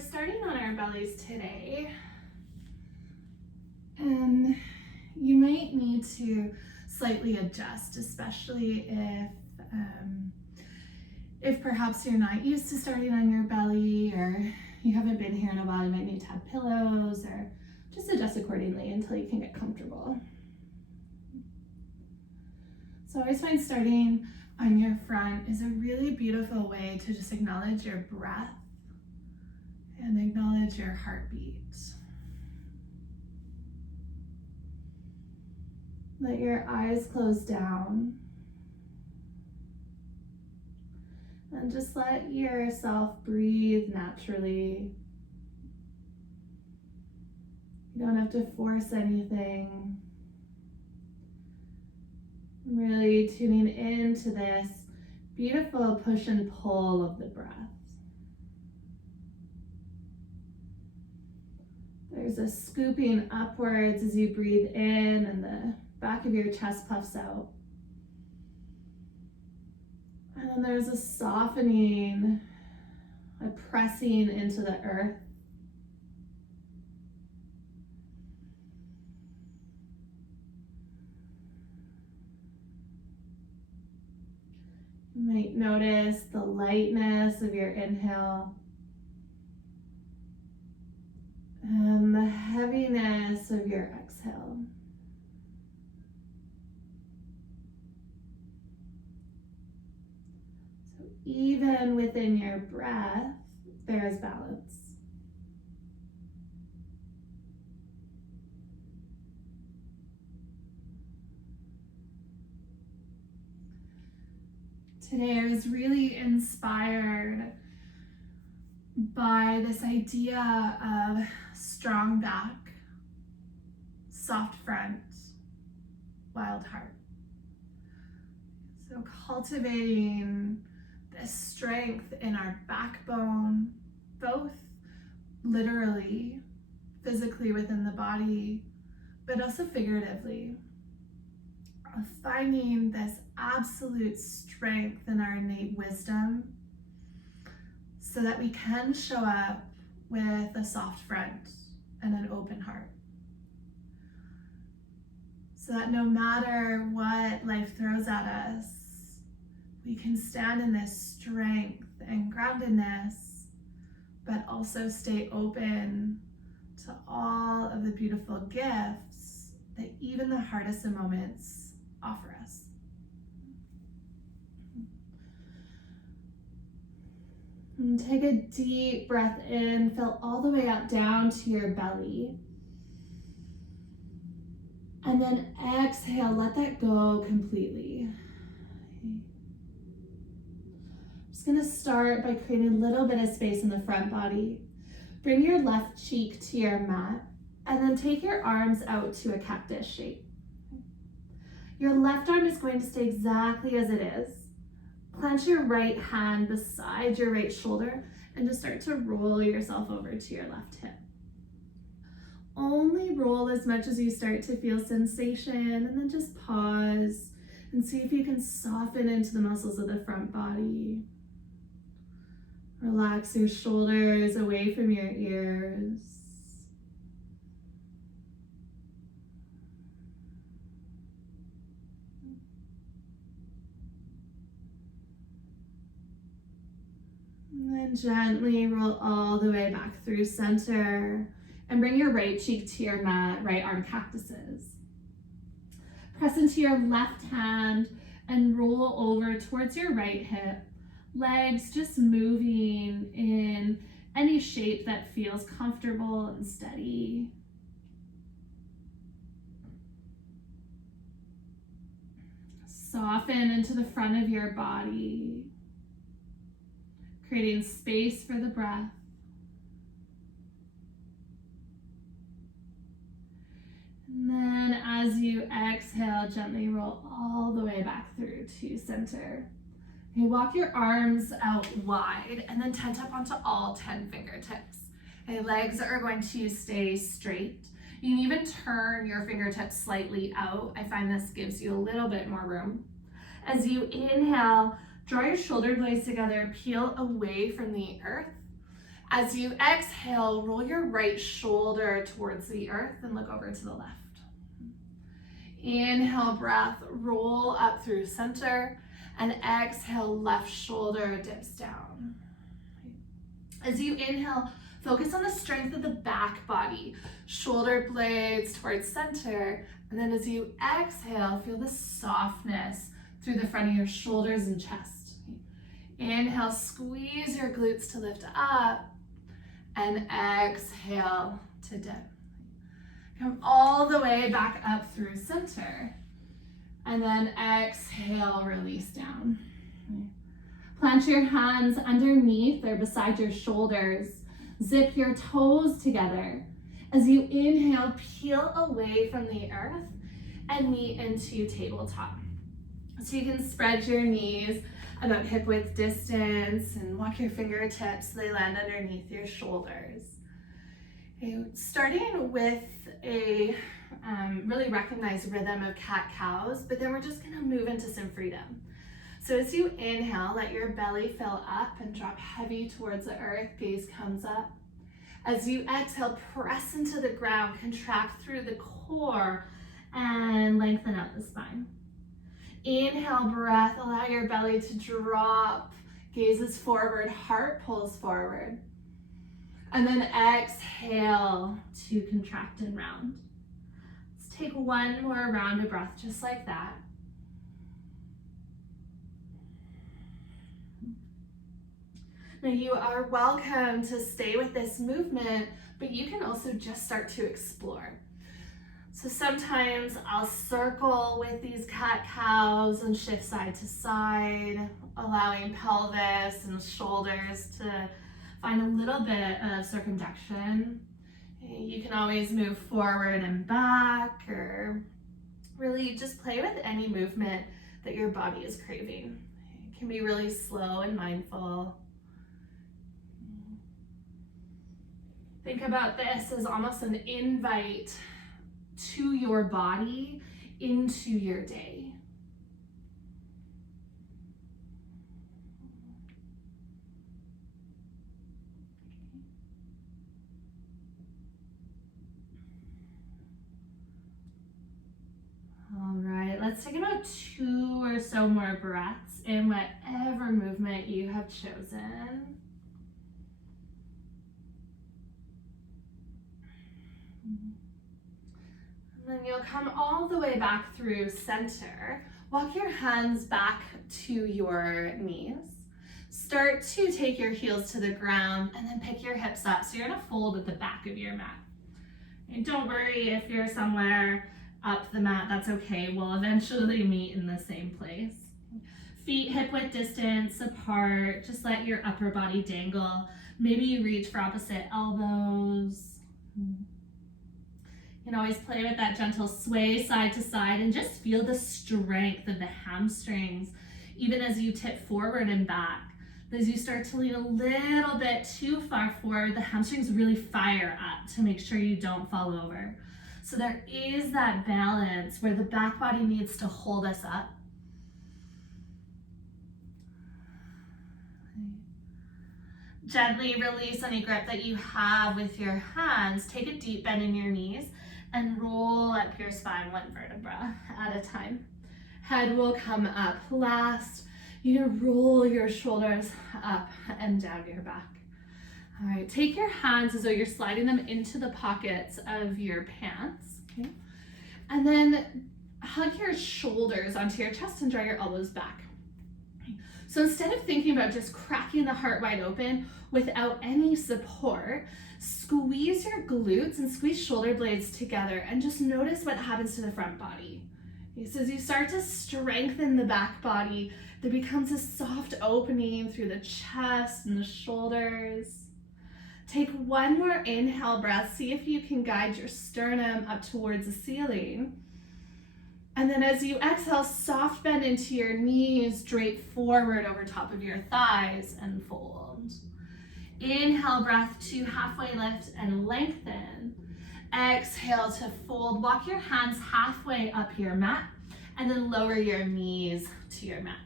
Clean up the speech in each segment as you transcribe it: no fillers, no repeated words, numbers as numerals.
we're starting on our bellies today, and you might need to slightly adjust, especially if perhaps you're not used to starting on your belly, or you haven't been here in a while. You might need to have pillows, or just adjust accordingly until you can get comfortable. So I always find starting on your front is a really beautiful way to just acknowledge your breath and acknowledge your heartbeat. Let your eyes close down and just let yourself breathe naturally. You don't have to force anything. Really tuning into this beautiful push and pull of the breath. There's a scooping upwards as you breathe in, and the back of your chest puffs out. And then there's a softening, a pressing into the earth. You might notice the lightness of your inhale and the heaviness of your exhale. So even within your breath, there is balance. Today I was really inspired by this idea of strong back, soft front, wild heart. So cultivating this strength in our backbone, both literally, physically within the body, but also figuratively. Of finding this absolute strength in our innate wisdom so that we can show up with a soft front and an open heart. So that no matter what life throws at us, we can stand in this strength and groundedness, but also stay open to all of the beautiful gifts that even the hardest of moments offer us. And take a deep breath in, fill all the way up down to your belly. And then exhale, let that go completely. I'm just gonna start by creating a little bit of space in the front body. Bring your left cheek to your mat, and then take your arms out to a cactus shape. Your left arm is going to stay exactly as it is. Clench your right hand beside your right shoulder and just start to roll yourself over to your left hip. Only roll as much as you start to feel sensation, and then just pause and see if you can soften into the muscles of the front body. Relax your shoulders away from your ears. And then gently roll all the way back through center and bring your right cheek to your mat, right arm cactuses. Press into your left hand and roll over towards your right hip. Legs just moving in any shape that feels comfortable and steady. Soften into the front of your body, creating space for the breath. And then as you exhale, gently roll all the way back through to center. Okay, walk your arms out wide and then tent up onto all 10 fingertips. Okay, legs are going to stay straight. You can even turn your fingertips slightly out. I find this gives you a little bit more room. As you inhale, draw your shoulder blades together, peel away from the earth. As you exhale, roll your right shoulder towards the earth and look over to the left. Inhale, breath, roll up through center, and exhale, left shoulder dips down. As you inhale, focus on the strength of the back body, shoulder blades towards center, and then as you exhale, feel the softness through the front of your shoulders and chest. Inhale, squeeze your glutes to lift up, and exhale to dip. Come all the way back up through center, and then exhale, release down. Plant your hands underneath or beside your shoulders. Zip your toes together. As you inhale, peel away from the earth and meet into tabletop. So you can spread your knees about hip width distance and walk your fingertips so they land underneath your shoulders. Okay, starting with a really recognized rhythm of cat-cows, but then we're just gonna move into some freedom. So as you inhale, let your belly fill up and drop heavy towards the earth, gaze comes up. As you exhale, press into the ground, contract through the core, and lengthen out the spine. Inhale, breath, allow your belly to drop, gazes forward, heart pulls forward. And then exhale to contract and round. Let's take one more round of breath just like that. Now you are welcome to stay with this movement, but you can also just start to explore. So sometimes I'll circle with these cat-cows and shift side to side, allowing pelvis and shoulders to find a little bit of circumduction. You can always move forward and back, or really just play with any movement that your body is craving. It can be really slow and mindful. Think about this as almost an invite to your body into your day. All right, let's take about 2 or so more breaths in whatever movement you have chosen. And then you'll come all the way back through center. Walk your hands back to your knees. Start to take your heels to the ground and then pick your hips up. So you're gonna fold at the back of your mat. And don't worry if you're somewhere up the mat, that's okay. We'll eventually meet in the same place. Feet hip width distance apart. Just let your upper body dangle. Maybe you reach for opposite elbows. You can always play with that gentle sway side to side and just feel the strength of the hamstrings, even as you tip forward and back. As you start to lean a little bit too far forward, the hamstrings really fire up to make sure you don't fall over. So there is that balance where the back body needs to hold us up. Gently release any grip that you have with your hands. Take a deep bend in your knees and roll up your spine 1 vertebra at a time. Head will come up last. You're gonna roll your shoulders up and down your back. All right, take your hands as though you're sliding them into the pockets of your pants, okay? And then hug your shoulders onto your chest and draw your elbows back. So instead of thinking about just cracking the heart wide open without any support, squeeze your glutes and squeeze shoulder blades together and just notice what happens to the front body. Okay, so as you start to strengthen the back body, there becomes a soft opening through the chest and the shoulders. Take one more inhale breath. See if you can guide your sternum up towards the ceiling. And then as you exhale, soft bend into your knees, drape forward over top of your thighs and fold. Inhale, breath to halfway lift and lengthen. Exhale to fold. Walk your hands halfway up your mat and then lower your knees to your mat.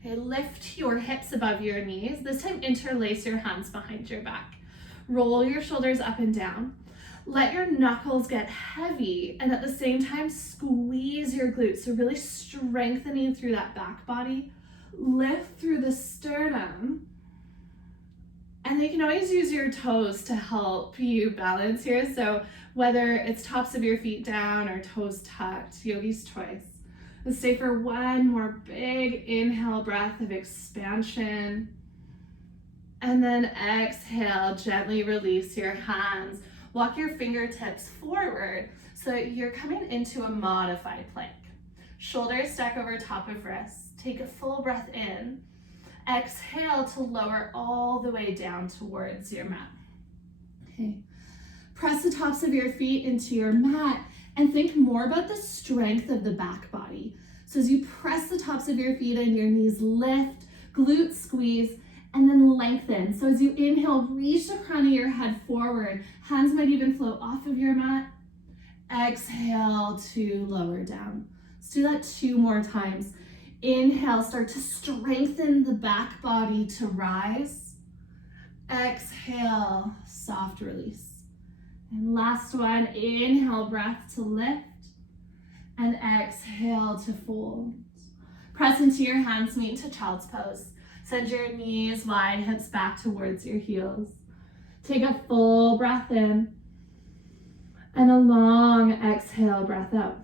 Okay, lift your hips above your knees. This time interlace your hands behind your back. Roll your shoulders up and down. Let your knuckles get heavy, and at the same time, squeeze your glutes. So really strengthening through that back body. Lift through the sternum. And you can always use your toes to help you balance here. So whether it's tops of your feet down or toes tucked, yogi's choice. Let's stay for one more big inhale breath of expansion. And then exhale, gently release your hands. Walk your fingertips forward so you're coming into a modified plank. Shoulders stack over top of wrists. Take a full breath in. Exhale to lower all the way down towards your mat. Okay. Press the tops of your feet into your mat and think more about the strength of the back body. So as you press the tops of your feet and your knees lift, glutes squeeze, and then lengthen. So as you inhale, reach the crown of your head forward. Hands might even float off of your mat. Exhale to lower down. Let's do that 2 more times. Inhale, start to strengthen the back body to rise. Exhale, soft release. And last one, inhale, breath to lift. And exhale to fold. Press into your hands, meet into child's pose. Send your knees wide, hips back towards your heels. Take a full breath in. And a long exhale, breath out.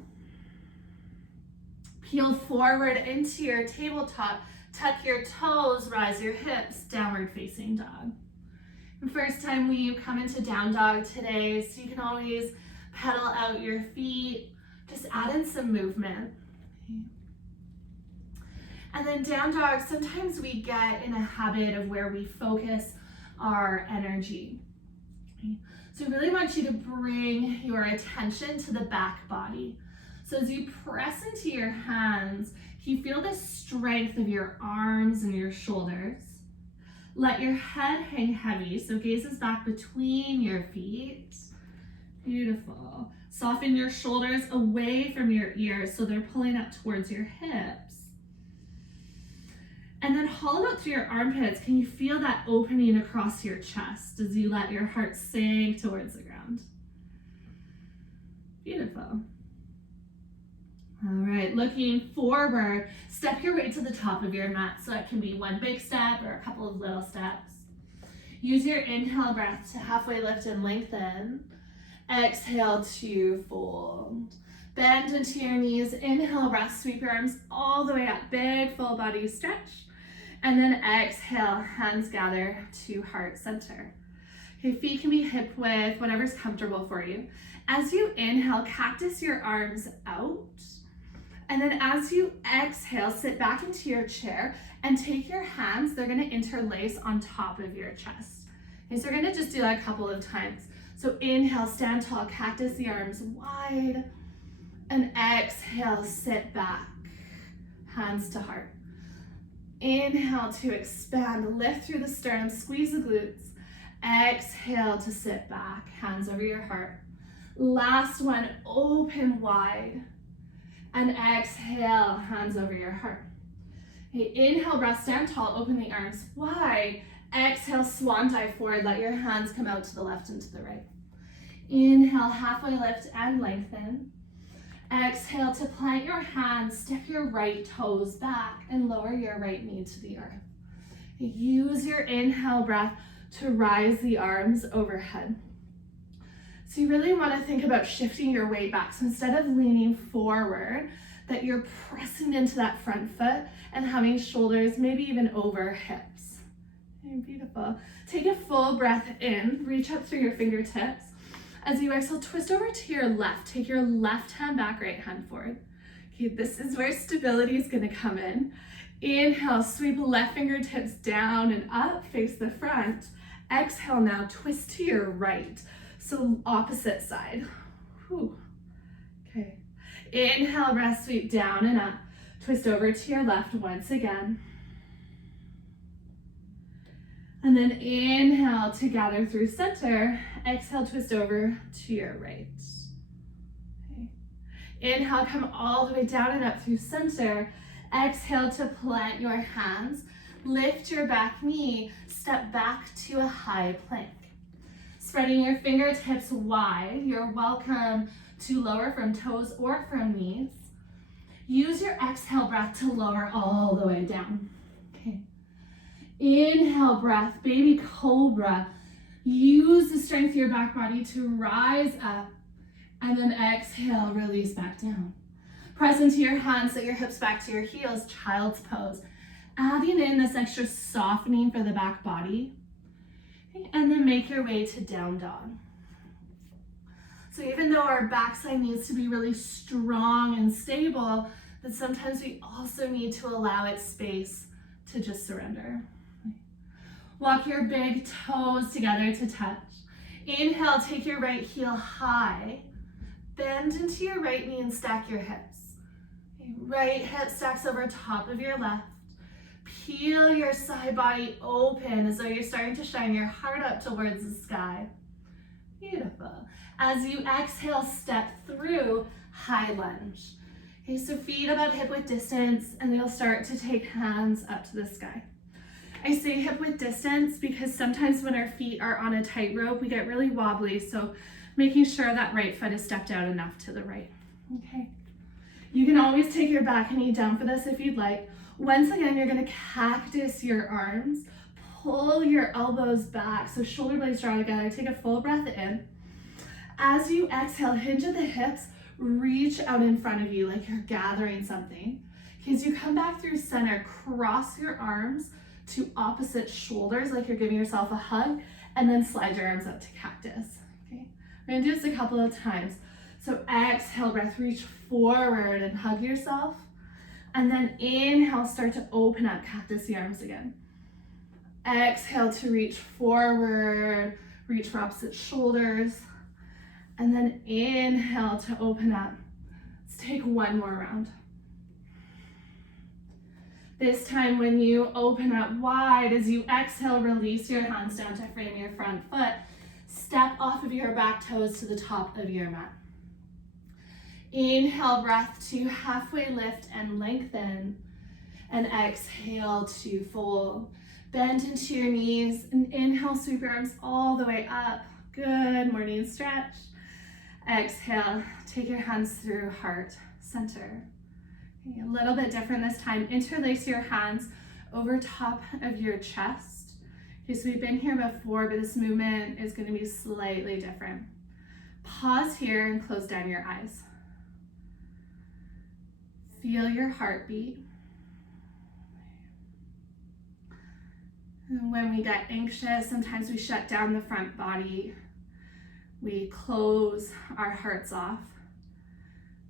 Peel forward into your tabletop. Tuck your toes, rise your hips, downward facing dog. And first time we come into down dog today, so you can always pedal out your feet. Just add in some movement. Okay. And then down dog, sometimes we get in a habit of where we focus our energy. Okay. So I really want you to bring your attention to the back body. So as you press into your hands, you feel the strength of your arms and your shoulders. Let your head hang heavy, so gaze is back between your feet. Beautiful. Soften your shoulders away from your ears so they're pulling up towards your hips. And then hollow out through your armpits. Can you feel that opening across your chest as you let your heart sink towards the ground? Beautiful. All right, looking forward, step your way to the top of your mat. So it can be one big step or a couple of little steps. Use your inhale breath to halfway lift and lengthen. Exhale to fold. Bend into your knees. Inhale, breath, sweep your arms all the way up. Big full body stretch. And then exhale, hands gather to heart center. Okay, feet can be hip width, whatever's comfortable for you. As you inhale, cactus your arms out. And then as you exhale, sit back into your chair and take your hands, they're gonna interlace on top of your chest. Okay, so we're gonna just do that a couple of times. So inhale, stand tall, cactus the arms wide. And exhale, sit back, hands to heart. Inhale to expand, lift through the sternum, squeeze the glutes. Exhale to sit back, hands over your heart. Last one, open wide. And exhale, hands over your heart. Okay, inhale, breath, stand tall, open the arms wide. Exhale, swan dive forward, let your hands come out to the left and to the right. Inhale, halfway lift and lengthen. Exhale to plant your hands, step your right toes back and lower your right knee to the earth. Use your inhale breath to rise the arms overhead. So you really want to think about shifting your weight back. So instead of leaning forward, that you're pressing into that front foot and having shoulders maybe even over hips. Okay, beautiful. Take a full breath in, reach up through your fingertips. As you exhale, twist over to your left. Take your left hand back, right hand forward. Okay, this is where stability is going to come in. Inhale, sweep left fingertips down and up, face the front. Exhale now, twist to your right. So opposite side. Whew. Okay. Inhale, breath, sweep down and up. Twist over to your left once again. And then inhale to gather through center. Exhale, twist over to your right. Okay. Inhale, come all the way down and up through center. Exhale to plant your hands. Lift your back knee. Step back to a high plank. Spreading your fingertips wide. You're welcome to lower from toes or from knees. Use your exhale breath to lower all the way down. Okay. Inhale breath, baby cobra. Use the strength of your back body to rise up, and then exhale, release back down. Press into your hands, set your hips back to your heels, child's pose. Adding in this extra softening for the back body. Okay, and then make your way to down dog. So even though our backside needs to be really strong and stable, that sometimes we also need to allow it space to just surrender. Walk your big toes together to touch. Inhale, take your right heel high. Bend into your right knee and stack your hips. Right hip stacks over top of your left. Peel your side body open as though you're starting to shine your heart up towards the sky. Beautiful. As you exhale, step through high lunge. Okay, so feet about hip width distance, and you'll start to take hands up to the sky. I say hip width distance because sometimes when our feet are on a tightrope, we get really wobbly, so making sure that right foot is stepped out enough to the right. Okay. You can always take your back knee down for this if you'd like. Once again, you're gonna cactus your arms, pull your elbows back, so shoulder blades draw together. Take a full breath in. As you exhale, hinge at the hips, reach out in front of you like you're gathering something. As you come back through center, cross your arms to opposite shoulders like you're giving yourself a hug, and then slide your arms up to cactus. Okay, we're gonna do this a couple of times. So exhale, breath, reach forward and hug yourself. And then inhale, start to open up, cactus the arms again. Exhale to reach forward, reach for opposite shoulders. And then inhale to open up. Let's take one more round. This time when you open up wide, as you exhale, release your hands down to frame your front foot. Step off of your back toes to the top of your mat. Inhale, breath to halfway lift and lengthen. And exhale to fold. Bend into your knees and inhale, sweep your arms all the way up. Good morning stretch. Exhale, take your hands through heart center. Okay, a little bit different this time. Interlace your hands over top of your chest. Okay, so we've been here before, but this movement is going to be slightly different. Pause here and close down your eyes. Feel your heartbeat. And when we get anxious, sometimes we shut down the front body. We close our hearts off.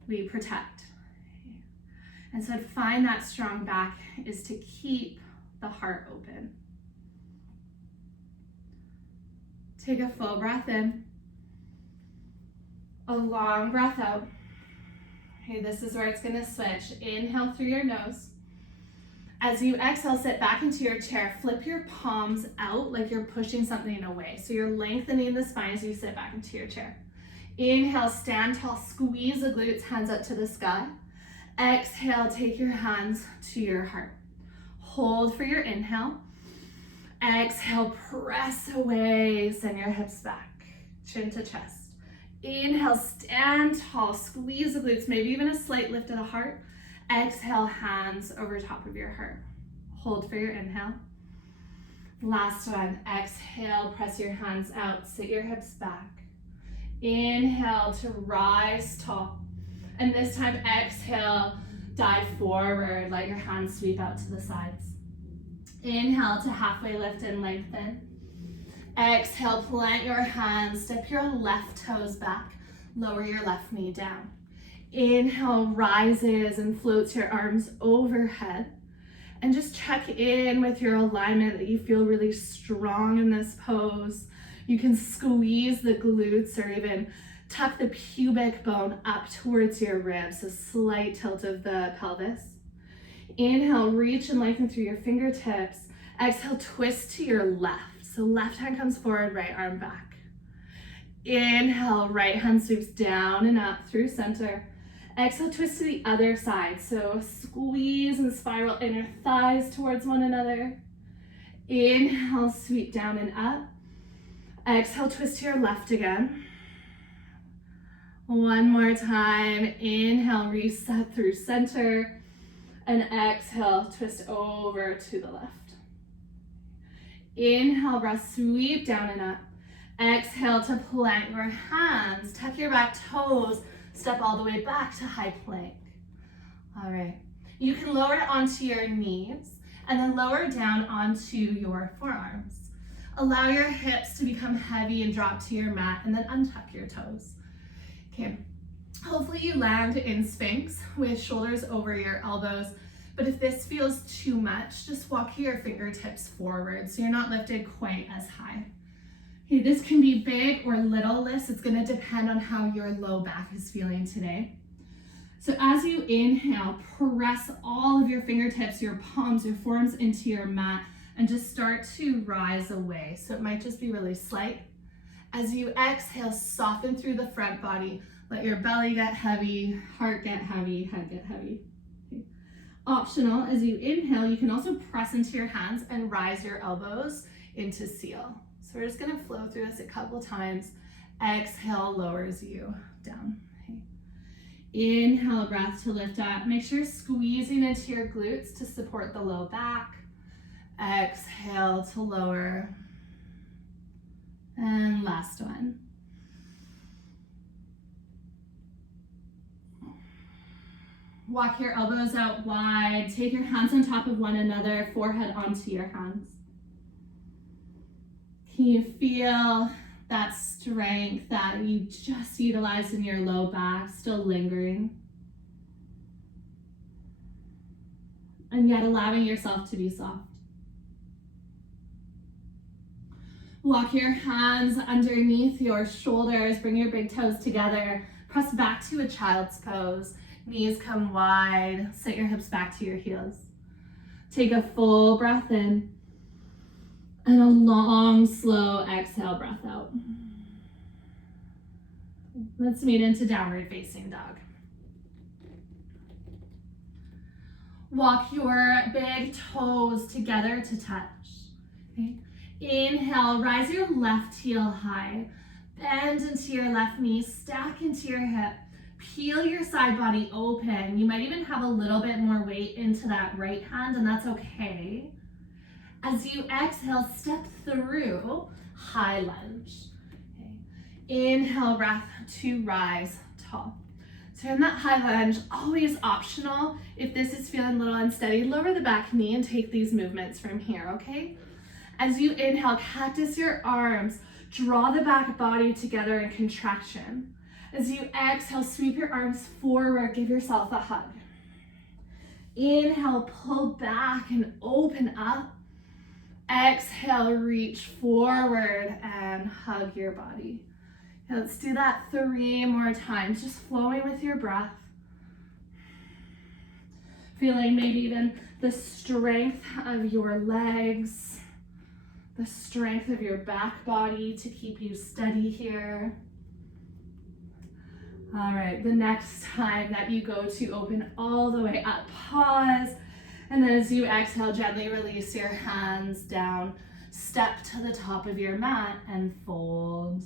We protect. And so to find that strong back is to keep the heart open. Take a full breath in. A long breath out. Okay, this is where it's gonna switch. Inhale through your nose. As you exhale, sit back into your chair. Flip your palms out like you're pushing something away. So you're lengthening the spine as you sit back into your chair. Inhale, stand tall, squeeze the glutes, hands up to the sky. Exhale, take your hands to your heart. Hold for your inhale. Exhale, press away, send your hips back, chin to chest. Inhale, stand tall, squeeze the glutes, maybe even a slight lift of the heart. Exhale, hands over top of your heart. Hold for your inhale. Last one, exhale, press your hands out, sit your hips back. Inhale to rise tall. And this time, exhale, dive forward, let your hands sweep out to the sides. Inhale to halfway lift and lengthen. Exhale, plant your hands, step your left toes back, lower your left knee down. Inhale, rises and floats your arms overhead. And just check in with your alignment that you feel really strong in this pose. You can squeeze the glutes or even tuck the pubic bone up towards your ribs, a slight tilt of the pelvis. Inhale, reach and lengthen through your fingertips. Exhale, twist to your left. So left hand comes forward, right arm back. Inhale, right hand sweeps down and up through center. Exhale, twist to the other side. So squeeze and spiral inner thighs towards one another. Inhale, sweep down and up. Exhale, twist to your left again. One more time. Inhale, reset through center. And exhale, twist over to the left. Inhale, breath, sweep down and up. Exhale to plant your hands. Tuck your back toes. Step all the way back to high plank. All right. You can lower it onto your knees and then lower down onto your forearms. Allow your hips to become heavy and drop to your mat, and then untuck your toes. Okay. Hopefully you land in Sphinx with shoulders over your elbows. But if this feels too much, just walk your fingertips forward so you're not lifted quite as high. Okay, this can be big or little lifts. It's going to depend on how your low back is feeling today. So as you inhale, press all of your fingertips, your palms, your forearms into your mat and just start to rise away. So it might just be really slight. As you exhale, soften through the front body. Let your belly get heavy, heart get heavy, head get heavy. Okay. Optional, as you inhale, you can also press into your hands and rise your elbows into seal. So we're just gonna flow through this a couple times. Exhale lowers you down. Okay. Inhale, breath to lift up. Make sure you're squeezing into your glutes to support the low back. Exhale to lower. And last one. Walk your elbows out wide. Take your hands on top of one another, forehead onto your hands. Can you feel that strength that you just utilized in your low back still lingering? And yet allowing yourself to be soft. Walk your hands underneath your shoulders. Bring your big toes together. Press back to a child's pose. Knees come wide. Sit your hips back to your heels. Take a full breath in. And a long, slow exhale, breath out. Let's meet into downward facing dog. Walk your big toes together to touch. Okay. Inhale, rise your left heel high. Bend into your left knee, stack into your hip. Peel your side body open. You might even have a little bit more weight into that right hand, and that's okay. As you exhale, step through high lunge. Okay. Inhale, breath to rise tall. So in that high lunge, always optional. If this is feeling a little unsteady, lower the back knee and take these movements from here, okay? As you inhale, cactus your arms. Draw the back body together in contraction. As you exhale, sweep your arms forward. Give yourself a hug. Inhale, pull back and open up. Exhale, reach forward and hug your body. Okay, let's do that 3 more times, just flowing with your breath. Feeling maybe even the strength of your legs, the strength of your back body to keep you steady here. All right, the next time that you go to open all the way up, pause. And then as you exhale, gently release your hands down. Step to the top of your mat and fold.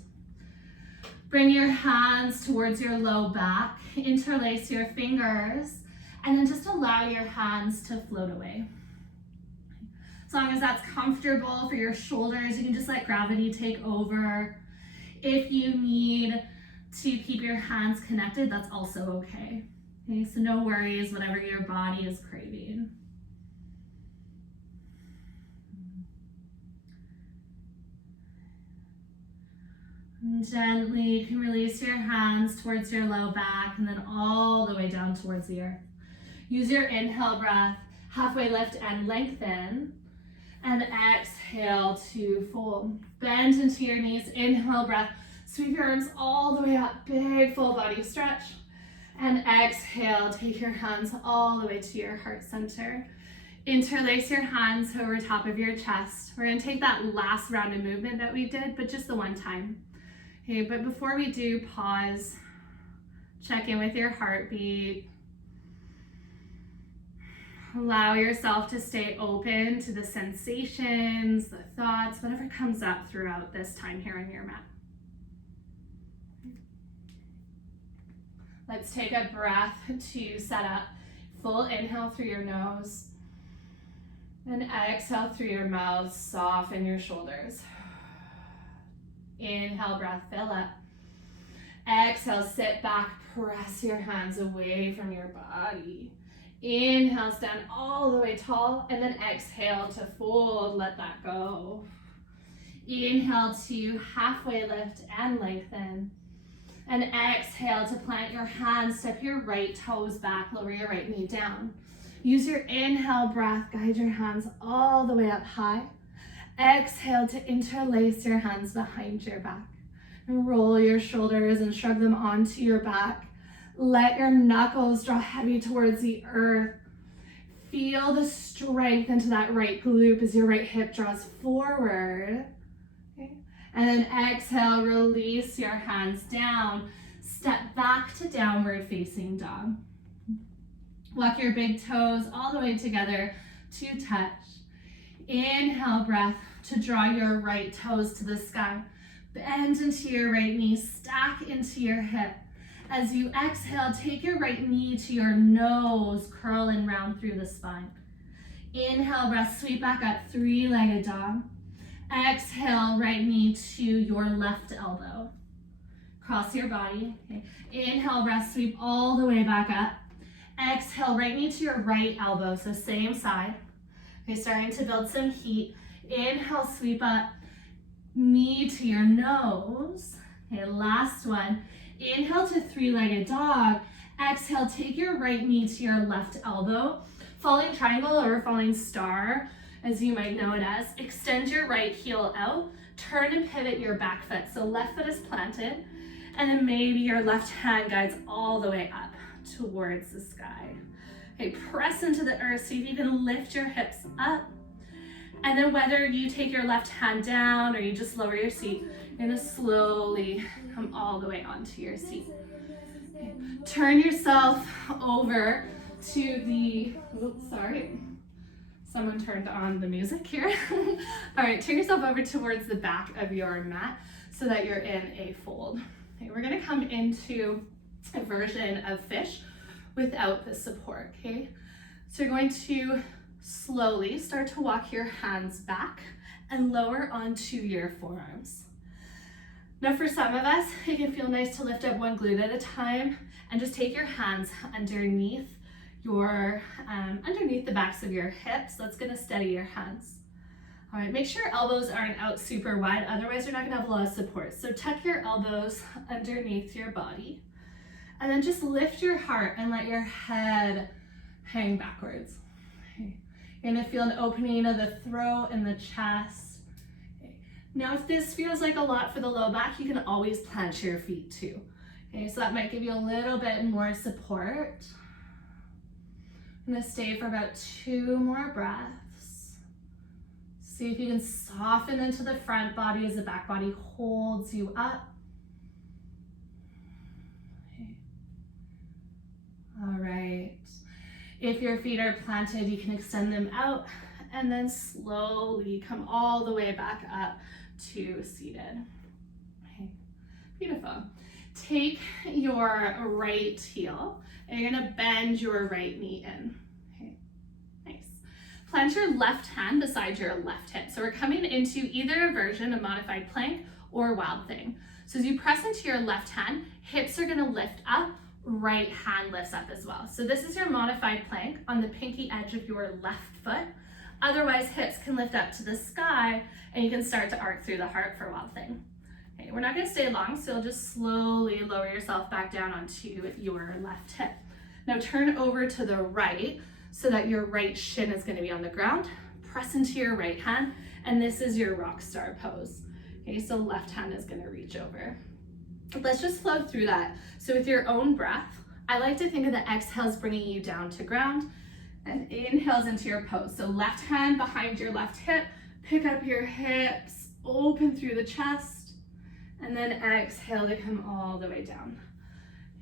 Bring your hands towards your low back. Interlace your fingers. And then just allow your hands to float away. As long as that's comfortable for your shoulders, you can just let gravity take over. If you need to keep your hands connected, that's also okay. Okay, so no worries, whatever your body is craving. And gently, you can release your hands towards your low back and then all the way down towards the earth. Use your inhale breath, halfway lift and lengthen. And exhale to fold. Bend into your knees, inhale breath. Sweep your arms all the way up, big full body stretch. And exhale, take your hands all the way to your heart center. Interlace your hands over top of your chest. We're gonna take that last round of movement that we did, but just the one time. Okay, but before we do, pause. Check in with your heartbeat. Allow yourself to stay open to the sensations, the thoughts, whatever comes up throughout this time here on your mat. Let's take a breath to set up. Full inhale through your nose and exhale through your mouth. Soften your shoulders. Inhale, breath, fill up. Exhale, sit back, press your hands away from your body. Inhale, stand all the way tall, and then exhale to fold, let that go. Inhale to halfway lift and lengthen. And exhale to plant your hands, step your right toes back, lower your right knee down. Use your inhale breath, guide your hands all the way up high. Exhale to interlace your hands behind your back. And roll your shoulders and shrug them onto your back. Let your knuckles draw heavy towards the earth. Feel the strength into that right glute as your right hip draws forward. Okay. And then exhale, release your hands down. Step back to downward facing dog. Walk your big toes all the way together to touch. Inhale, breath to draw your right toes to the sky. Bend into your right knee, stack into your hip. As you exhale, take your right knee to your nose, curl and round through the spine. Inhale, breath, sweep back up, three-legged dog. Exhale, right knee to your left elbow. Cross your body. Okay. Inhale, breath, sweep all the way back up. Exhale, right knee to your right elbow, so same side. Okay, starting to build some heat. Inhale, sweep up, knee to your nose. Okay, last one. Inhale to three-legged dog. Exhale, take your right knee to your left elbow. Falling triangle or falling star, as you might know it as. Extend your right heel out. Turn and pivot your back foot. So left foot is planted. And then maybe your left hand guides all the way up towards the sky. Okay, press into the earth. See if you can lift your hips up. And then whether you take your left hand down or you just lower your seat, you're gonna slowly come all the way onto your seat. Okay. Turn yourself over to the, oops, sorry. Someone turned on the music here. All right, turn yourself over towards the back of your mat so that you're in a fold. Okay, we're gonna come into a version of fish without the support, okay? So you're going to slowly start to walk your hands back and lower onto your forearms. Now for some of us, it can feel nice to lift up one glute at a time and just take your hands underneath underneath the backs of your hips. That's gonna steady your hands. All right, make sure your elbows aren't out super wide, otherwise you're not gonna have a lot of support. So tuck your elbows underneath your body and then just lift your heart and let your head hang backwards. Okay. You're gonna feel an opening of the throat and the chest. Okay. Now, if this feels like a lot for the low back, you can always plant your feet too. Okay, so that might give you a little bit more support. I'm gonna stay for about 2 more breaths. See if you can soften into the front body as the back body holds you up. Okay. All right. If your feet are planted, you can extend them out and then slowly come all the way back up to seated. Okay. Beautiful. Take your right heel and you're gonna bend your right knee in. Okay, nice. Plant your left hand beside your left hip. So we're coming into either a version of modified plank or wild thing. So as you press into your left hand, hips are gonna lift up, right hand lifts up as well. So this is your modified plank on the pinky edge of your left foot. Otherwise, hips can lift up to the sky and you can start to arc through the heart for wild thing. Okay, we're not gonna stay long, so you'll just slowly lower yourself back down onto your left hip. Now turn over to the right so that your right shin is gonna be on the ground. Press into your right hand, and this is your rock star pose. Okay, so left hand is gonna reach over. Let's just flow through that. So with your own breath, I like to think of the exhales bringing you down to ground and inhales into your pose. So left hand behind your left hip, pick up your hips, open through the chest, and then exhale to come all the way down.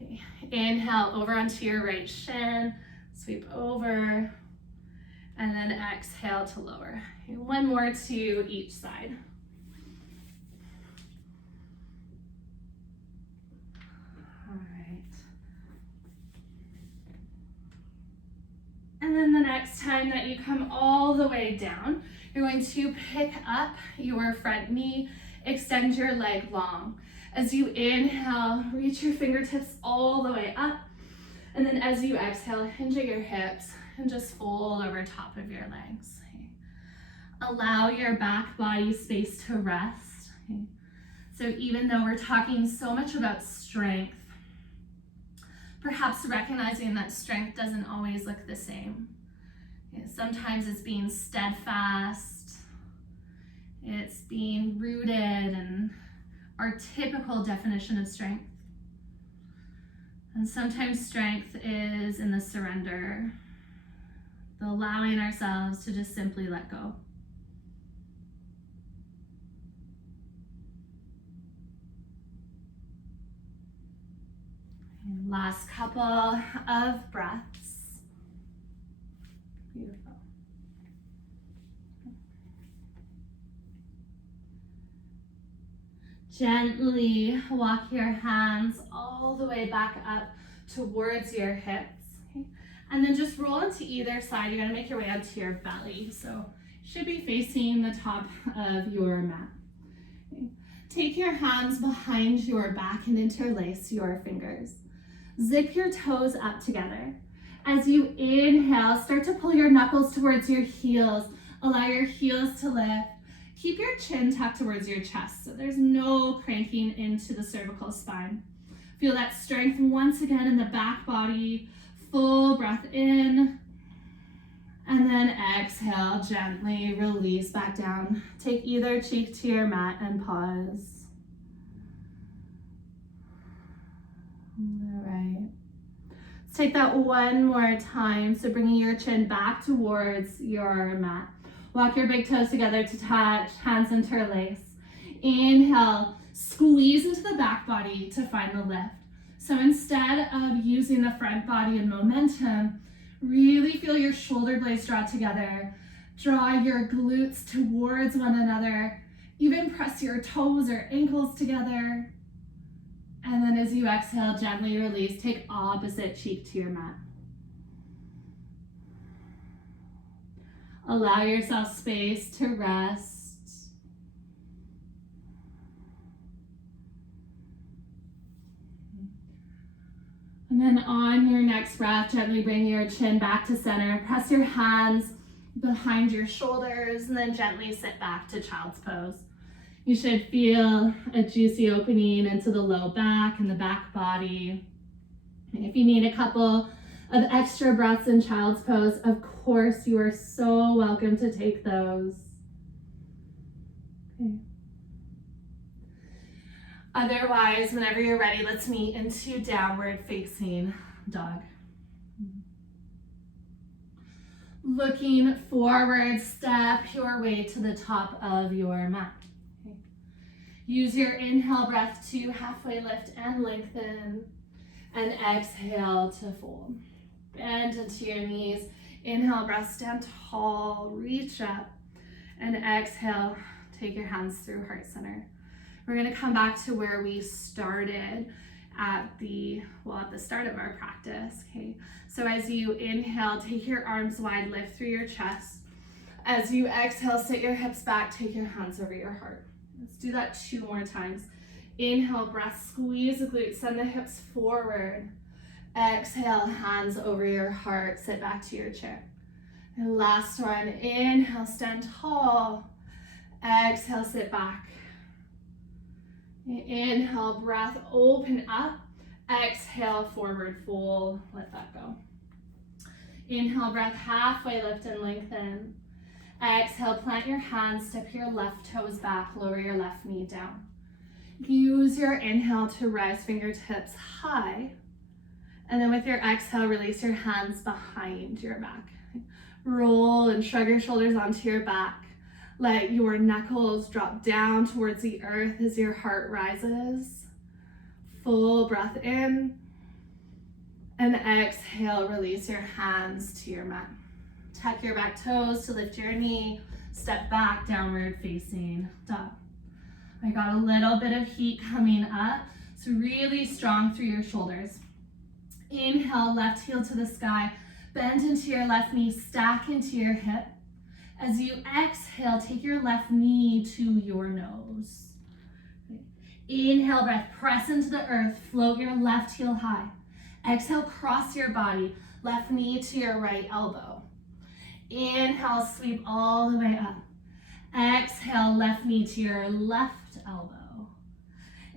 Okay. Inhale over onto your right shin, sweep over, And then exhale to lower. Okay, one more to each side. All right. And then the next time that you come all the way down, you're going to pick up your front knee, extend your leg long. As you inhale, reach your fingertips all the way up. And then as you exhale, hinge at your hips and just fold over top of your legs. Okay. Allow your back body space to rest. Okay. So even though we're talking so much about strength, perhaps recognizing that strength doesn't always look the same. Okay. Sometimes it's being steadfast, it's being rooted in our typical definition of strength. And sometimes strength is in the surrender, the allowing ourselves to just simply let go. And last couple of breaths. Beautiful. Gently walk your hands all the way back up towards your hips. Okay? And then just roll into either side. You're gonna make your way up to your belly. So you should be facing the top of your mat. Okay? Take your hands behind your back and interlace your fingers. Zip your toes up together. As you inhale, start to pull your knuckles towards your heels. Allow your heels to lift. Keep your chin tucked towards your chest, so there's no cranking into the cervical spine. Feel that strength once again in the back body. Full breath in, and then exhale, gently release back down. Take either cheek to your mat and pause. All right. Let's take that one more time. So bringing your chin back towards your mat. Walk your big toes together to touch, hands interlace. Inhale, squeeze into the back body to find the lift. So instead of using the front body and momentum, really feel your shoulder blades draw together. Draw your glutes towards one another. Even press your toes or ankles together. And then as you exhale, gently release. Take opposite cheek to your mat. Allow yourself space to rest. And then on your next breath, gently bring your chin back to center. Press your hands behind your shoulders and then gently sit back to child's pose. You should feel a juicy opening into the low back and the back body. And if you need a couple of extra breaths in child's pose, of course, you are so welcome to take those. Okay. Otherwise, whenever you're ready, let's meet into downward facing dog. Looking forward, step your way to the top of your mat. Okay. Use your inhale breath to halfway lift and lengthen, and exhale to fold. Bend into your knees. Inhale, breath, stand tall, reach up, and exhale, take your hands through heart center. We're gonna come back to where we started at the start of our practice, okay? So as you inhale, take your arms wide, lift through your chest. As you exhale, sit your hips back, take your hands over your heart. Let's do that 2 more times. Inhale, breath, squeeze the glutes, send the hips forward. Exhale, hands over your heart, sit back to your chair. And last one, inhale, stand tall. Exhale, sit back. Inhale, breath, open up. Exhale, forward fold, let that go. Inhale, breath, halfway lift and lengthen. Exhale, plant your hands, step your left toes back, lower your left knee down. Use your inhale to rise fingertips high. And then with your exhale, release your hands behind your back. Roll and shrug your shoulders onto your back. Let your knuckles drop down towards the earth as your heart rises. Full breath in. And exhale, release your hands to your mat. Tuck your back toes to lift your knee. Step back, downward facing dog. I got a little bit of heat coming up, so really strong through your shoulders. Inhale, left heel to the sky. Bend into your left knee, stack into your hip. As you exhale, take your left knee to your nose. Inhale, breath, press into the earth, float your left heel high. Exhale, cross your body, left knee to your right elbow. Inhale, sweep all the way up. Exhale, left knee to your left elbow.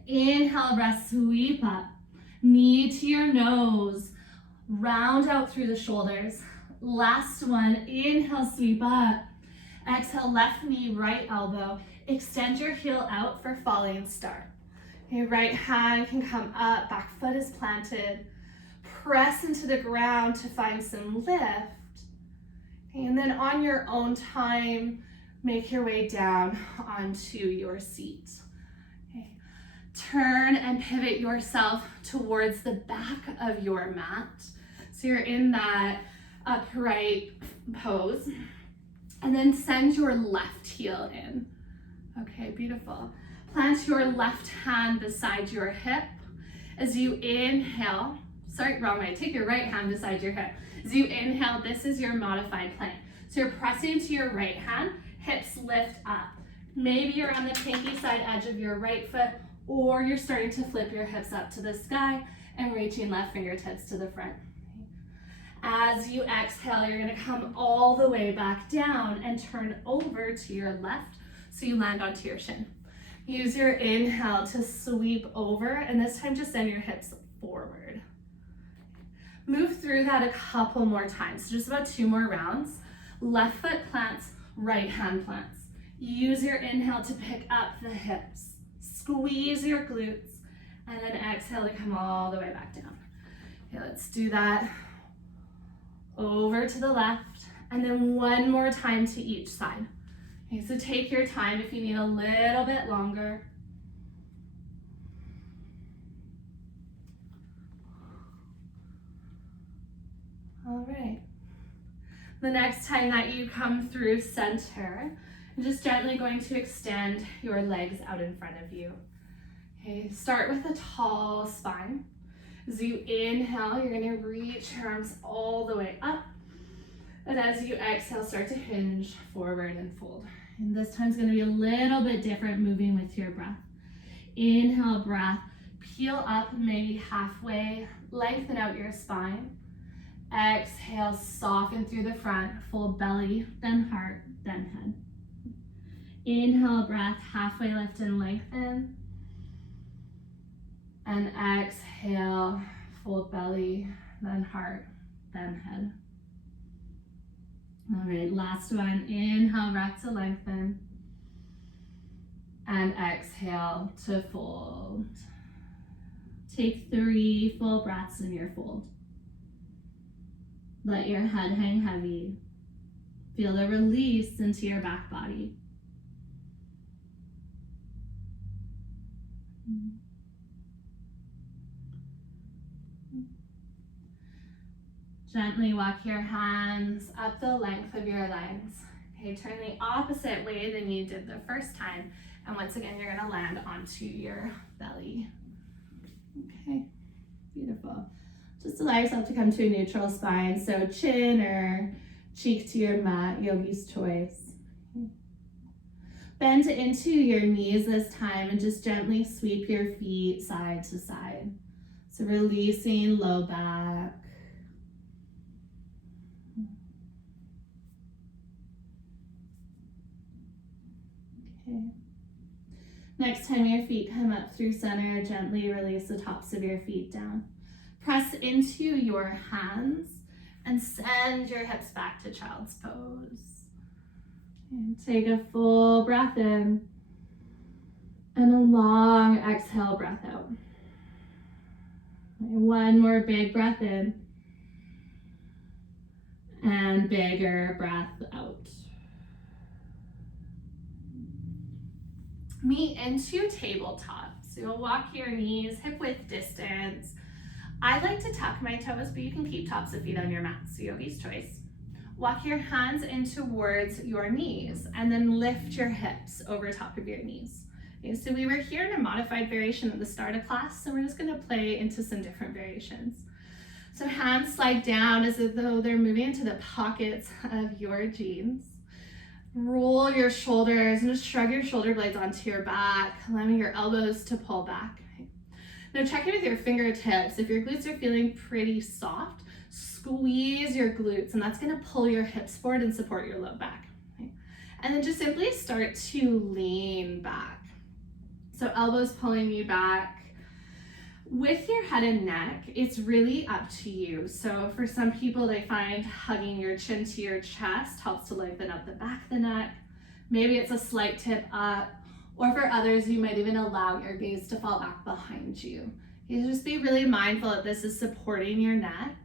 Inhale, breath, sweep up. Knee to your nose. Round out through the shoulders. Last one, inhale, sweep up. Exhale, left knee, right elbow. Extend your heel out for falling start. Your right hand can come up, back foot is planted. Press into the ground to find some lift. And then on your own time, make your way down onto your seat. Okay. Turn and pivot yourself towards the back of your mat. So you're in that upright pose. And then send your left heel in. Okay, beautiful. Plant your left hand beside your hip. As you inhale, wrong way. Take your right hand beside your hip. As you inhale, this is your modified plank. So you're pressing to your right hand, hips lift up. Maybe you're on the pinky side edge of your right foot, or you're starting to flip your hips up to the sky and reaching left fingertips to the front. As you exhale, you're gonna come all the way back down and turn over to your left so you land onto your shin. Use your inhale to sweep over, and this time just send your hips forward. Move through that a couple more times, so just about 2 more rounds. Left foot plants, right hand plants. Use your inhale to pick up the hips. Squeeze your glutes, and then exhale to come all the way back down. Okay, let's do that. Over to the left, and then 1 more time to each side. Okay, so take your time if you need a little bit longer. All right. The next time that you come through center, you're just gently going to extend your legs out in front of you. Okay, start with a tall spine. As you inhale, you're gonna reach your arms all the way up. And as you exhale, start to hinge forward and fold. And this time's gonna be a little bit different, moving with your breath. Inhale, breath, peel up maybe halfway, lengthen out your spine. Exhale, soften through the front, fold belly, then heart, then head. Inhale, breath, halfway lift and lengthen. And exhale, fold belly, then heart, then head. All right, last one. Inhale, breath to lengthen. And exhale to fold. Take 3 full breaths in your fold. Let your head hang heavy. Feel the release into your back body. Gently walk your hands up the length of your legs. Okay, turn the opposite way than you did the first time. And once again, you're gonna land onto your belly. Okay, beautiful. Just allow yourself to come to a neutral spine. So chin or cheek to your mat, yogi's choice. Bend into your knees this time and just gently sweep your feet side to side. So releasing low back. Okay. Next time your feet come up through center, gently release the tops of your feet down. Press into your hands and send your hips back to child's pose. And take a full breath in and a long exhale breath out. And 1 more big breath in and bigger breath out. Meet into tabletop. So you'll walk your knees hip width distance. I like to tuck my toes, but you can keep tops of feet on your mat, so yogi's choice. walk your hands in towards your knees and then lift your hips over top of your knees. Okay, so we were here in a modified variation at the start of class, so we're just gonna play into some different variations. So hands slide down as though they're moving into the pockets of your jeans. Roll your shoulders and just shrug your shoulder blades onto your back, allowing your elbows to pull back. Now check in with your fingertips. If your glutes are feeling pretty soft, squeeze your glutes, and that's gonna pull your hips forward and support your low back. Okay? And then just simply start to lean back. So elbows pulling you back. With your head and neck, it's really up to you. So for some people, they find hugging your chin to your chest helps to lengthen up the back of the neck. Maybe it's a slight tip up, or for others, you might even allow your gaze to fall back behind you. You just be really mindful that this is supporting your neck,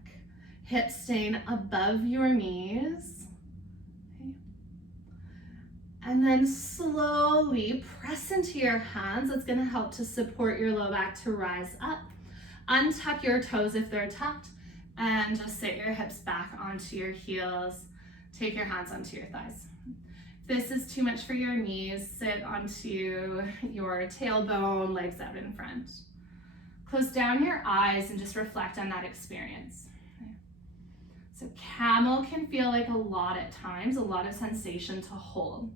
hips staying above your knees. Okay. And then slowly press into your hands. It's gonna help to support your low back to rise up. Untuck your toes if they're tucked, and just sit your hips back onto your heels. Take your hands onto your thighs. If this is too much for your knees, sit onto your tailbone, legs out in front. Close down your eyes and just reflect on that experience. So camel can feel like a lot at times, a lot of sensation to hold.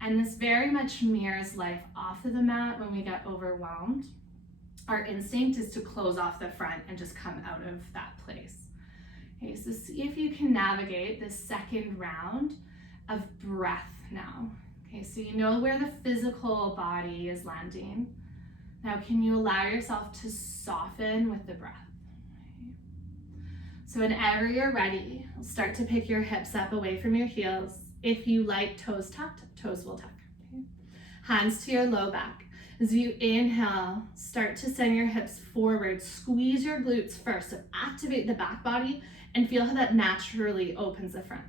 And this very much mirrors life off of the mat when we get overwhelmed. Our instinct is to close off the front and just come out of that place. Okay, so see if you can navigate this second round of breath now. Okay, so you know where the physical body is landing. Now, can you allow yourself to soften with the breath? Okay. So whenever you're ready, start to pick your hips up away from your heels. If you like toes tucked, toes will tuck. Okay. Hands to your low back. As you inhale, start to send your hips forward. Squeeze your glutes first, so activate the back body and feel how that naturally opens the front.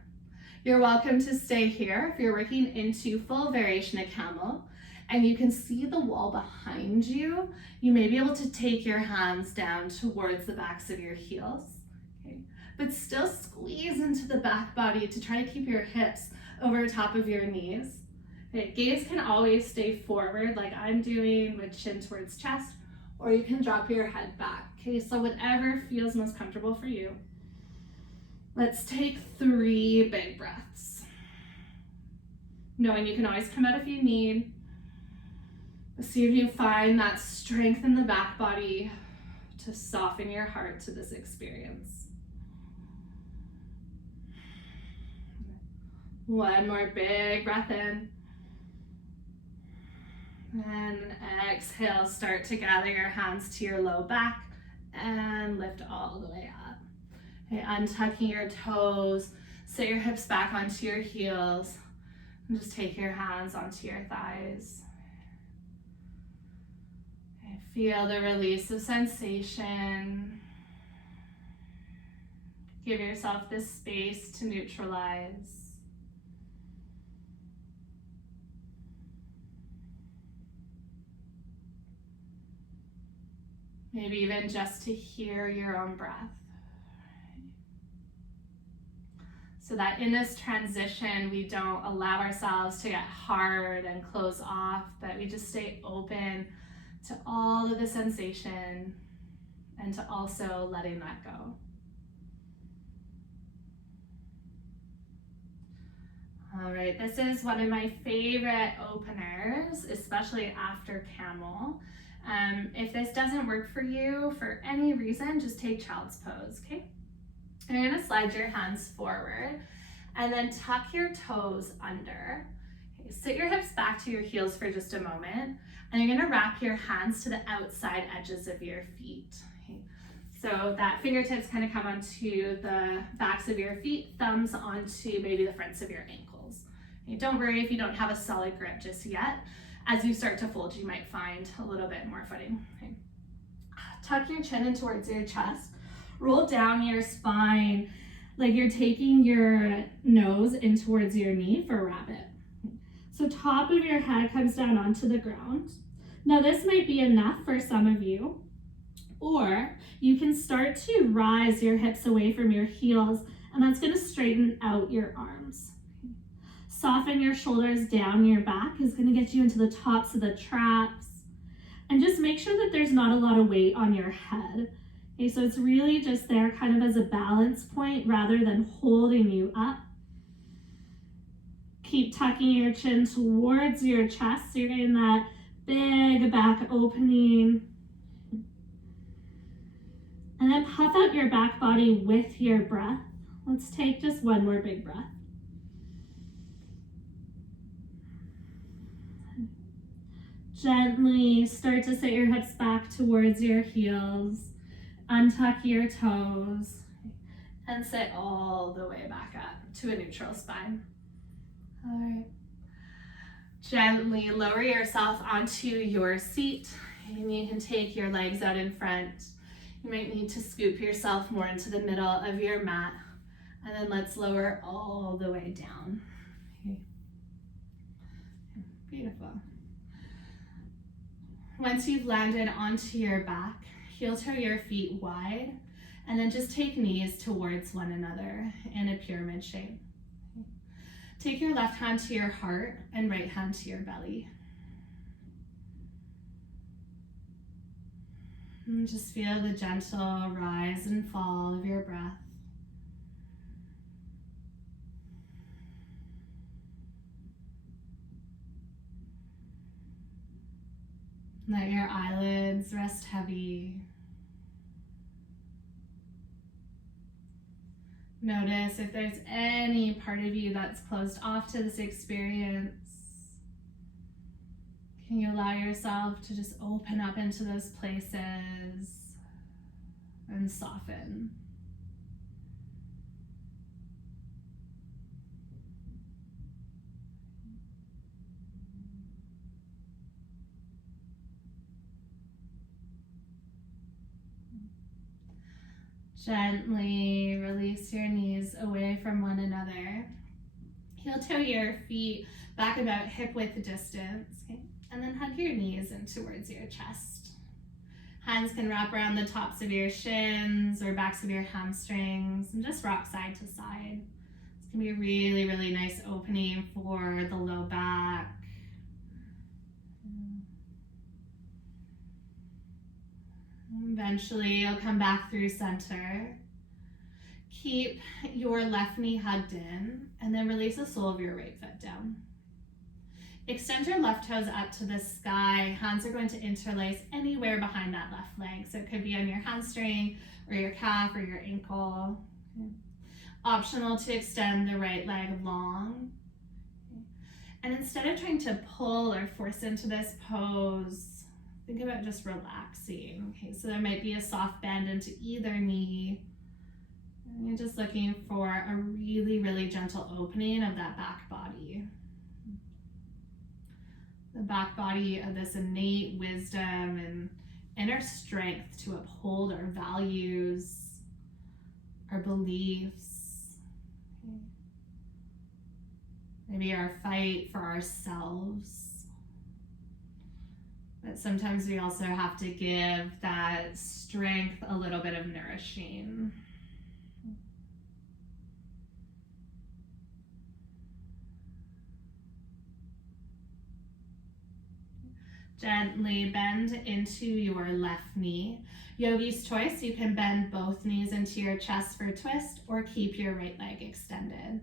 You're welcome to stay here if you're working into full variation of camel and you can see the wall behind you. You may be able to take your hands down towards the backs of your heels, okay? But still squeeze into the back body to try to keep your hips over top of your knees. Okay, gaze can always stay forward like I'm doing with chin towards chest, or you can drop your head back. Okay, so whatever feels most comfortable for you. Let's take 3 big breaths. Knowing you can always come out if you need. See if you find that strength in the back body to soften your heart to this experience. One more big breath in. And exhale, start to gather your hands to your low back and lift all the way up. Okay, untucking your toes, sit your hips back onto your heels, and just take your hands onto your thighs. Okay, feel the release of sensation. Give yourself this space to neutralize. Maybe even just to hear your own breath. So that in this transition, we don't allow ourselves to get hard and close off, but we just stay open to all of the sensation and to also letting that go. All right, this is one of my favorite openers, especially after camel. If this doesn't work for you for any reason, just take child's pose, okay? And you're gonna slide your hands forward and then tuck your toes under. Okay, sit your hips back to your heels for just a moment, and you're gonna wrap your hands to the outside edges of your feet. Okay? So that fingertips kind of come onto the backs of your feet, thumbs onto maybe the fronts of your ankles. Okay, don't worry if you don't have a solid grip just yet. As you start to fold, you might find a little bit more footing. Okay. Tuck your chin in towards your chest. Roll down your spine like you're taking your nose in towards your knee for rabbit. So top of your head comes down onto the ground. Now this might be enough for some of you, or you can start to rise your hips away from your heels And that's going to straighten out your arms. Soften your shoulders down your back is going to get you into the tops of the traps. And just make sure that there's not a lot of weight on your head. Okay, so it's really just there kind of as a balance point rather than holding you up. Keep tucking your chin towards your chest. So you're getting that big back opening. And then puff out your back body with your breath. Let's take just one more big breath. Gently start to sit your hips back towards your heels. Untuck your toes. And sit all the way back up to a neutral spine. All right. Gently lower yourself onto your seat. And you can take your legs out in front. You might need to scoop yourself more into the middle of your mat. And then let's lower all the way down. Okay. Beautiful. Once you've landed onto your back, heel toe your feet wide, and then just take knees towards one another in a pyramid shape. Take your left hand to your heart and right hand to your belly. And just feel the gentle rise and fall of your breath. Let your eyelids rest heavy. Notice if there's any part of you that's closed off to this experience. Can you allow yourself to just open up into those places and soften? Gently release your knees away from one another. Heel toe your feet back about hip width distance, okay? And then hug your knees in towards your chest. Hands can wrap around the tops of your shins or backs of your hamstrings and just rock side to side. This can be a really, really nice opening for the low back. Eventually, you'll come back through center. Keep your left knee hugged in, and then release the sole of your right foot down. Extend your left toes up to the sky. Hands are going to interlace anywhere behind that left leg. So it could be on your hamstring, or your calf, or your ankle. Okay. Optional to extend the right leg long. Okay. And instead of trying to pull or force into this pose, think about just relaxing. Okay, so there might be a soft bend into either knee. And you're just looking for a really, really gentle opening of that back body. The back body of this innate wisdom and inner strength to uphold our values, our beliefs. Okay. Maybe our fight for ourselves. But sometimes we also have to give that strength a little bit of nourishing. Gently bend into your left knee. Yogi's choice, you can bend both knees into your chest for a twist or keep your right leg extended.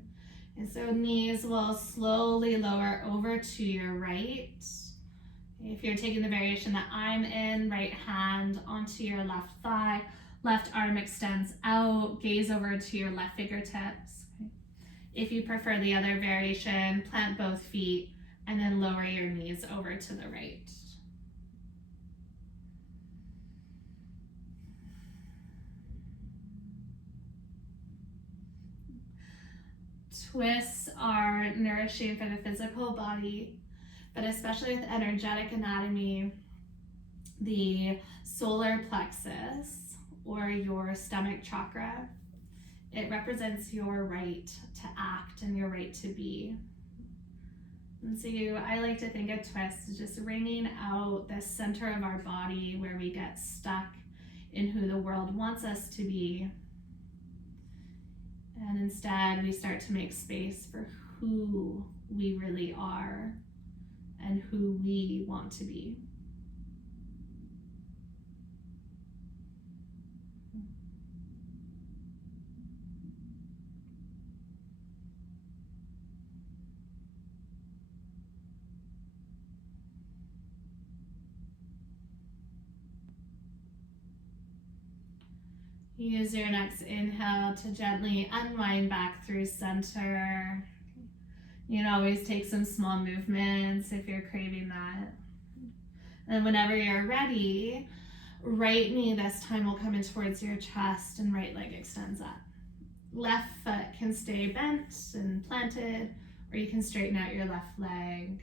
And so knees will slowly lower over to your right. If you're taking the variation that I'm in, right hand onto your left thigh, left arm extends out, gaze over to your left fingertips. Okay. If you prefer the other variation, plant both feet and then lower your knees over to the right. Twists are nourishing for the physical body, but especially with energetic anatomy, the solar plexus or your stomach chakra, it represents your right to act and your right to be. And so I like to think of twists as just ringing out the center of our body where we get stuck in who the world wants us to be. And instead, we start to make space for who we really are and who we want to be. Use your next inhale to gently unwind back through center. You can always take some small movements if you're craving that. And whenever you're ready, right knee this time will come in towards your chest and right leg extends up. Left foot can stay bent and planted, or you can straighten out your left leg.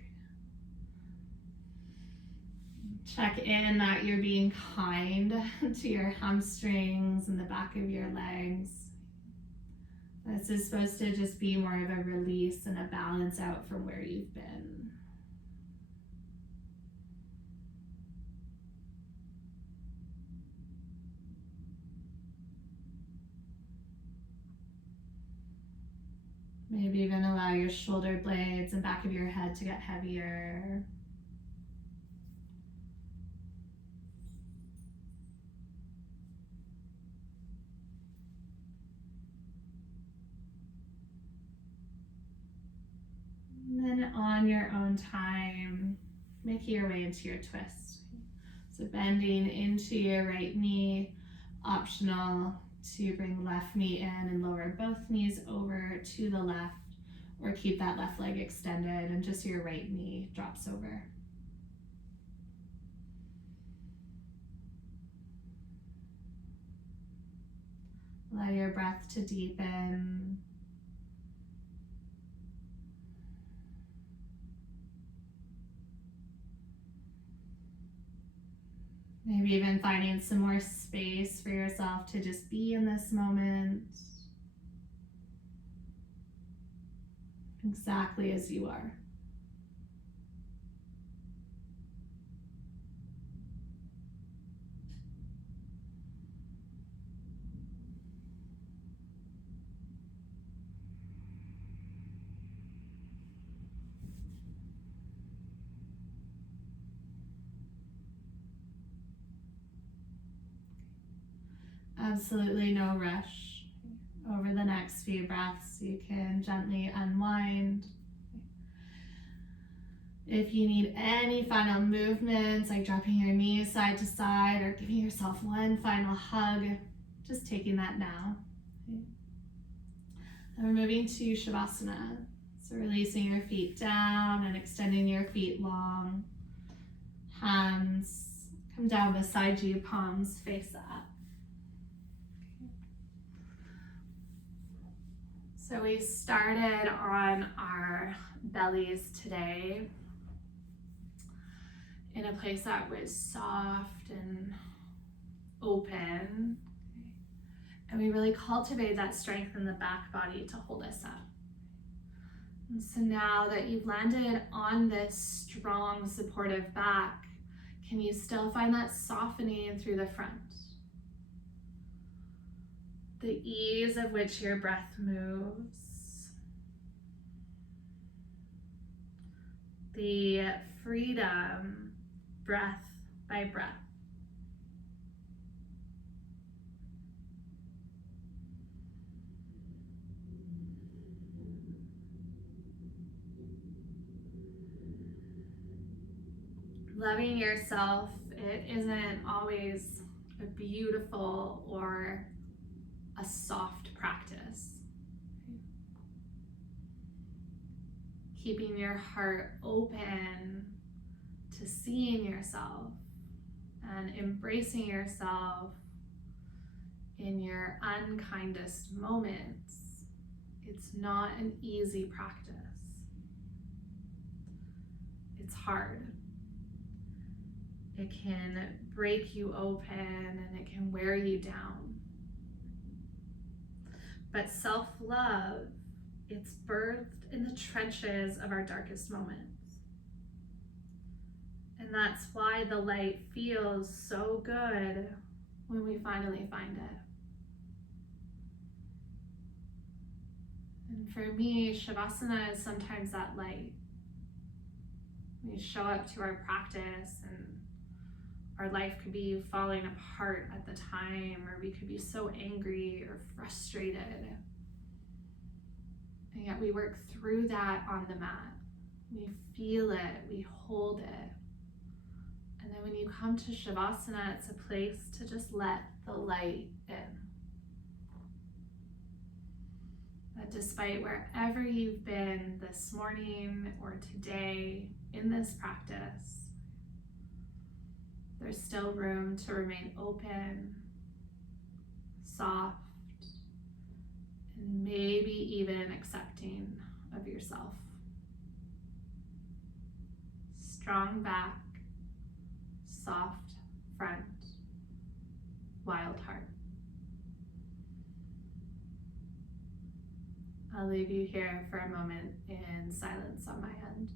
Check in that you're being kind to your hamstrings and the back of your legs. This is supposed to just be more of a release and a balance out from where you've been. Maybe even allow your shoulder blades and back of your head to get heavier. And then on your own time, make your way into your twist. So bending into your right knee, optional to bring left knee in and lower both knees over to the left, or keep that left leg extended and just your right knee drops over. Allow your breath to deepen. Maybe even finding some more space for yourself to just be in this moment, exactly as you are. Absolutely no rush. Over the next few breaths, you can gently unwind. If you need any final movements, like dropping your knees side to side or giving yourself one final hug, just taking that now. Okay. And we're moving to Shavasana. So releasing your feet down and extending your feet long. Hands come down beside you, palms face up. So we started on our bellies today in a place that was soft and open. And we really cultivated that strength in the back body to hold us up. And so now that you've landed on this strong, supportive back, can you still find that softening through the front? The ease of which your breath moves. The freedom, breath by breath. Loving yourself, it isn't always a beautiful or a soft practice. Keeping your heart open to seeing yourself and embracing yourself in your unkindest moments. It's not an easy practice. It's hard. It can break you open and it can wear you down. But self-love, it's birthed in the trenches of our darkest moments. And that's why the light feels so good. when we finally find it. And for me, Shavasana is sometimes that light. We show up to our practice and our life could be falling apart at the time, or we could be so angry or frustrated. And yet we work through that on the mat. We feel it, we hold it. And then when you come to Shavasana, it's a place to just let the light in. That despite wherever you've been this morning or today in this practice, there's still room to remain open, soft, and maybe even accepting of yourself. Strong back, soft front, wild heart. I'll leave you here for a moment in silence on my end.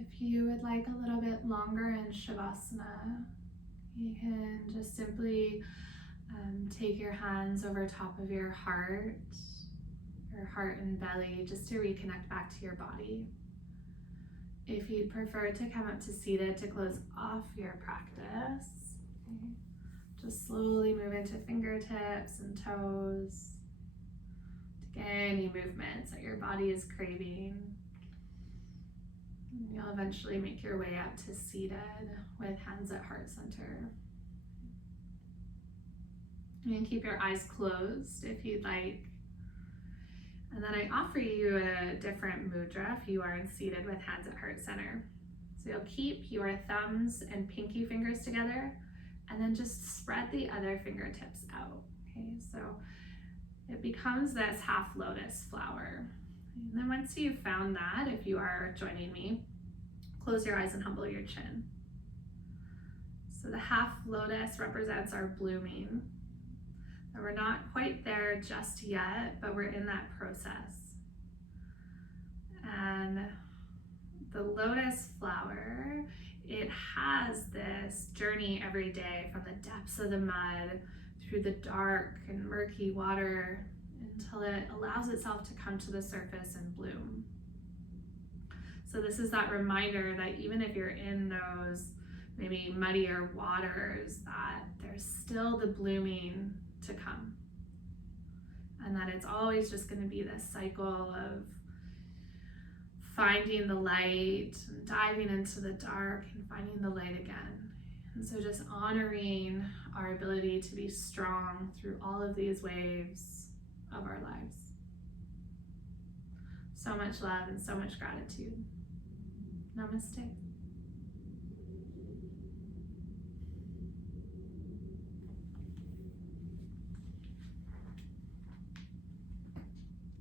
If you would like a little bit longer in Shavasana, you can just simply take your hands over top of your heart and belly, just to reconnect back to your body. If you'd prefer to come up to seated to close off your practice, okay, just slowly move into fingertips and toes. To get any movements that your body is craving. You'll eventually make your way up to seated with hands at heart center. You can keep your eyes closed if you'd like. And then I offer you a different mudra if you are seated with hands at heart center. So you'll keep your thumbs and pinky fingers together and then just spread the other fingertips out. Okay, so it becomes this half lotus flower. And then once you've found that, if you are joining me, close your eyes and humble your chin. So the half lotus represents our blooming. And we're not quite there just yet, but we're in that process. And the lotus flower, it has this journey every day from the depths of the mud through the dark and murky water until it allows itself to come to the surface and bloom. So this is that reminder that even if you're in those maybe muddier waters, that there's still the blooming to come. And that it's always just going to be this cycle of finding the light and diving into the dark and finding the light again. And so just honoring our ability to be strong through all of these waves of our lives. So much love and so much gratitude. Namaste.